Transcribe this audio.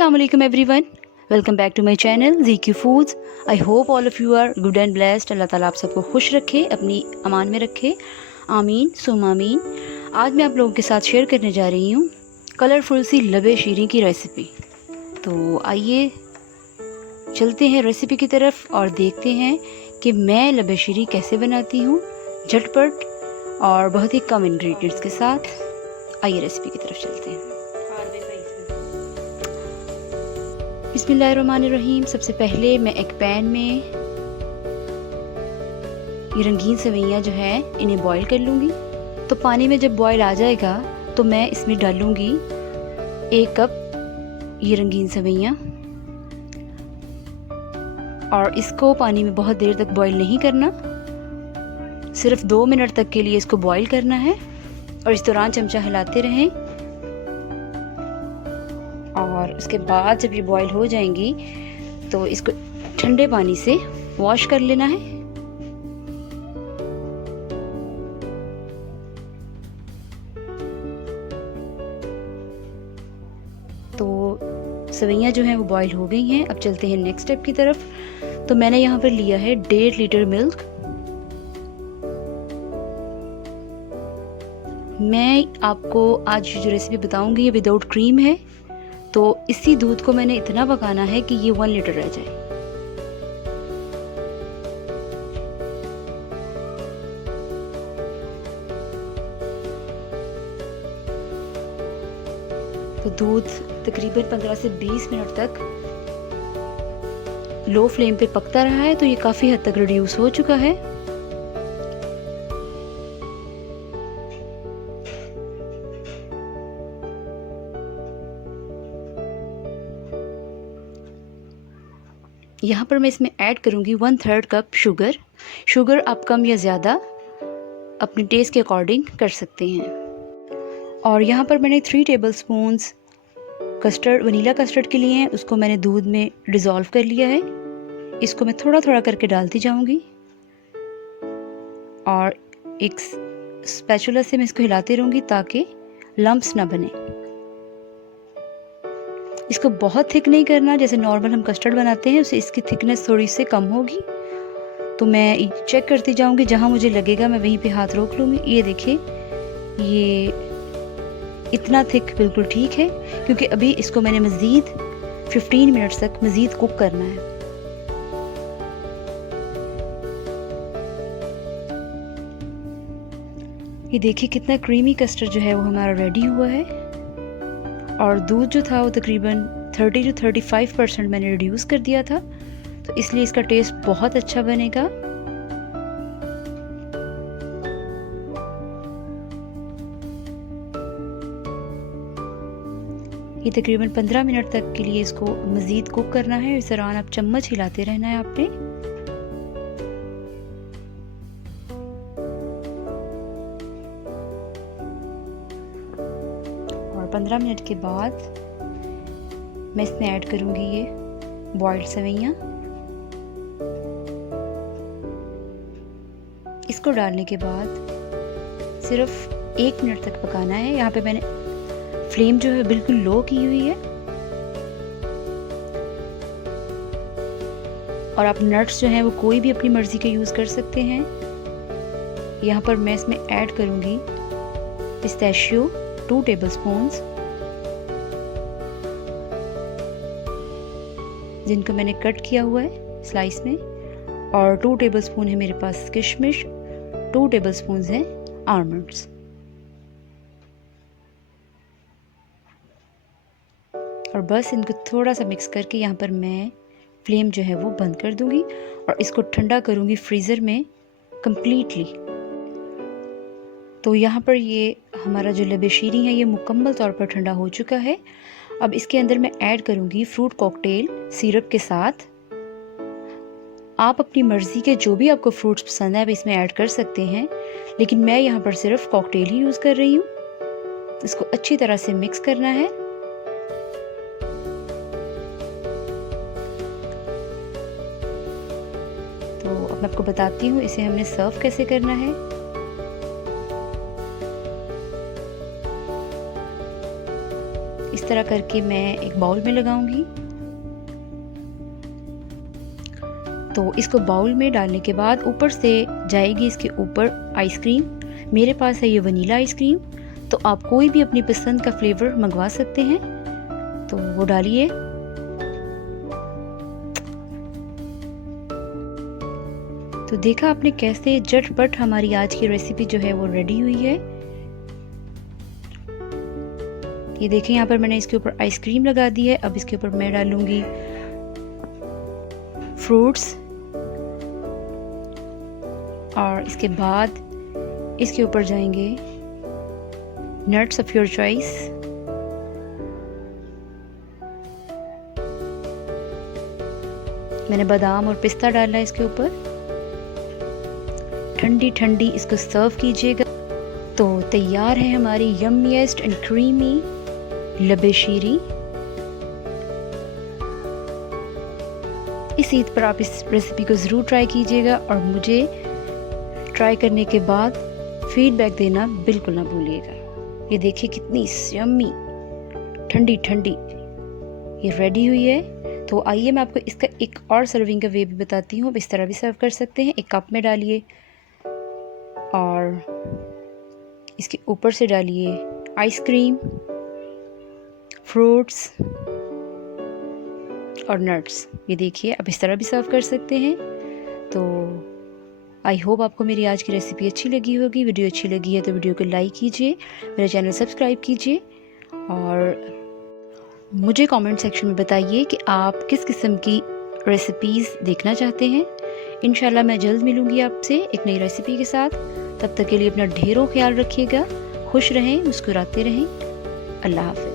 Assalamu alaikum everyone. Welcome back to my channel ZQ Foods. I hope all of you are good and blessed. अल्लाह ताला आप सबको खुश रखे, अपनी अमान में रखे, आमीन सुम आमीन। आज मैं आप लोगों के साथ शेयर करने जा रही हूँ कलरफुल सी लबे शीरी की रेसिपी। तो आइए चलते हैं रेसिपी की तरफ और देखते हैं कि मैं लबे शीरी कैसे बनाती हूँ, झटपट और बहुत ही कम इंग्रेडिएंट्स के साथ। आइए रेसिपी की तरफ चलते हैं। बिस्मिल्लाहिर्रहमानिर्रहीम। सबसे पहले मैं एक पैन में ये रंगीन सेवइयाँ जो है इन्हें बॉईल कर लूँगी। तो पानी में जब बॉईल आ जाएगा तो मैं इसमें डालूँगी 1 कप ये रंगीन सेवइयाँ, और इसको पानी में बहुत देर तक बॉईल नहीं करना, सिर्फ 2 मिनट तक के लिए इसको बॉईल करना है और इस दौरान चमचा हिलाते रहें। और उसके बाद जब ये बॉईल हो जाएंगी तो इसको ठंडे पानी से वॉश कर लेना है। तो सेवइयाँ जो हैं वो बॉईल हो गई हैं। अब चलते हैं नेक्स्ट स्टेप की तरफ। तो मैंने यहाँ पर लिया है 1.5 लीटर मिल्क। मैं आपको आज जो रेसिपी बताऊंगी ये विदाउट क्रीम है, तो इसी दूध को मैंने इतना पकाना है कि ये 1 लीटर रह जाए। तो दूध तकरीबन 15 से 20 मिनट तक लो फ्लेम पे पकता रहा है, तो ये काफ़ी हद तक रिड्यूस हो चुका है। यहाँ पर मैं इसमें ऐड करूँगी 1/3 कप शुगर। शुगर आप कम या ज़्यादा अपने टेस्ट के अकॉर्डिंग कर सकते हैं। और यहाँ पर मैंने 3 टेबलस्पून्स कस्टर्ड, वनीला कस्टर्ड के लिए हैं, उसको मैंने दूध में डिज़ोल्व कर लिया है। इसको मैं थोड़ा थोड़ा करके डालती जाऊँगी और एक स्पैचुला से मैं इसको हिलाती रहूँगी ताकि लम्प्स ना बने। इसको बहुत थिक नहीं करना, जैसे नॉर्मल हम कस्टर्ड बनाते हैं उसे इसकी थिकनेस थोड़ी से कम होगी। तो मैं चेक करती जाऊंगी, जहां मुझे लगेगा मैं वहीं पे हाथ रोक लूँगी। ये देखिए, ये इतना थिक बिल्कुल ठीक है, क्योंकि अभी इसको मैंने मज़ीद 15 मिनट्स तक मज़ीद कुक करना है। ये देखिए कितना क्रीमी कस्टर्ड जो है वो हमारा रेडी हुआ है। और दूध जो था वो तकरीबन 30 से 35% मैंने रिड्यूस कर दिया था, तो इसलिए इसका टेस्ट बहुत अच्छा बनेगा। ये तकरीबन 15 मिनट तक के लिए इसको मज़ीद कुक करना है। इस दौरान आप चम्मच हिलाते रहना है आपने। और 15 मिनट के बाद मैं इसमें ऐड करूँगी ये बॉइल्ड सेवइयाँ। इसको डालने के बाद सिर्फ 1 मिनट तक पकाना है। यहाँ पे मैंने फ्लेम जो है बिल्कुल लो की हुई है। और आप नट्स जो हैं वो कोई भी अपनी मर्ज़ी के यूज़ कर सकते हैं। यहाँ पर मैं इसमें ऐड करूँगी पिस्ताशियो 2 टेबलस्पून्स, जिनको मैंने कट किया हुआ है स्लाइस में। और 2 टेबलस्पून है मेरे पास किशमिश, 2 टेबलस्पून हैं आलमंड्स। और बस इनको थोड़ा सा मिक्स करके यहाँ पर मैं फ्लेम जो है वो बंद कर दूंगी और इसको ठंडा करूंगी फ्रीज़र में कम्प्लीटली। तो यहाँ पर ये हमारा जो लबे शीरी है ये मुकम्मल तौर पर ठंडा हो चुका है। अब इसके अंदर मैं ऐड करूँगी फ्रूट कॉकटेल सिरप के साथ। आप अपनी मर्ज़ी के जो भी आपको फ्रूट्स पसंद है आप इसमें ऐड कर सकते हैं, लेकिन मैं यहाँ पर सिर्फ कॉकटेल ही यूज़ कर रही हूँ। इसको अच्छी तरह से मिक्स करना है। तो अब मैं आपको बताती हूँ इसे हमने सर्व कैसे करना है। इस तरह करके मैं एक बाउल में लगाऊंगी। तो इसको बाउल में डालने के बाद ऊपर से जाएगी इसके ऊपर आइसक्रीम। मेरे पास है ये वनीला आइसक्रीम, तो आप कोई भी अपनी पसंद का फ्लेवर मंगवा सकते हैं। तो वो डालिए। तो देखा आपने कैसे झटपट हमारी आज की रेसिपी जो है वो रेडी हुई है। ये देखें, यहाँ पर मैंने इसके ऊपर आइसक्रीम लगा दी है। अब इसके ऊपर मैं डालूंगी फ्रूट्स और इसके बाद इसके ऊपर जाएंगे नट्स ऑफ योर चॉइस। मैंने बादाम और पिस्ता डाला है इसके ऊपर। ठंडी ठंडी इसको सर्व कीजिएगा। तो तैयार है हमारी यम्मीएस्ट एंड क्रीमी लबे शीरी। इस ईद पर आप इस रेसिपी को ज़रूर ट्राई कीजिएगा और मुझे ट्राई करने के बाद फीडबैक देना बिल्कुल ना भूलिएगा। ये देखिए कितनी यम्मी ठंडी ठंडी ये रेडी हुई है। तो आइए मैं आपको इसका एक और सर्विंग का वे भी बताती हूँ। इस तरह भी सर्व कर सकते हैं। एक कप में डालिए और इसके ऊपर से डालिए आइसक्रीम, फ्रूट्स और नट्स। ये देखिए, अब इस तरह भी सर्व कर सकते हैं। तो आई होप आपको मेरी आज की रेसिपी अच्छी लगी होगी। वीडियो अच्छी लगी है तो वीडियो को लाइक कीजिए, मेरे चैनल सब्सक्राइब कीजिए और मुझे कमेंट सेक्शन में बताइए कि आप किस किस्म की रेसिपीज़ देखना चाहते हैं। इंशाल्लाह मैं जल्द मिलूँगी आपसे एक नई रेसिपी के साथ। तब तक के लिए अपना ढेरों ख्याल रखिएगा। खुश रहें, मुस्कुराते रहें। अल्लाह हाफ़िज़।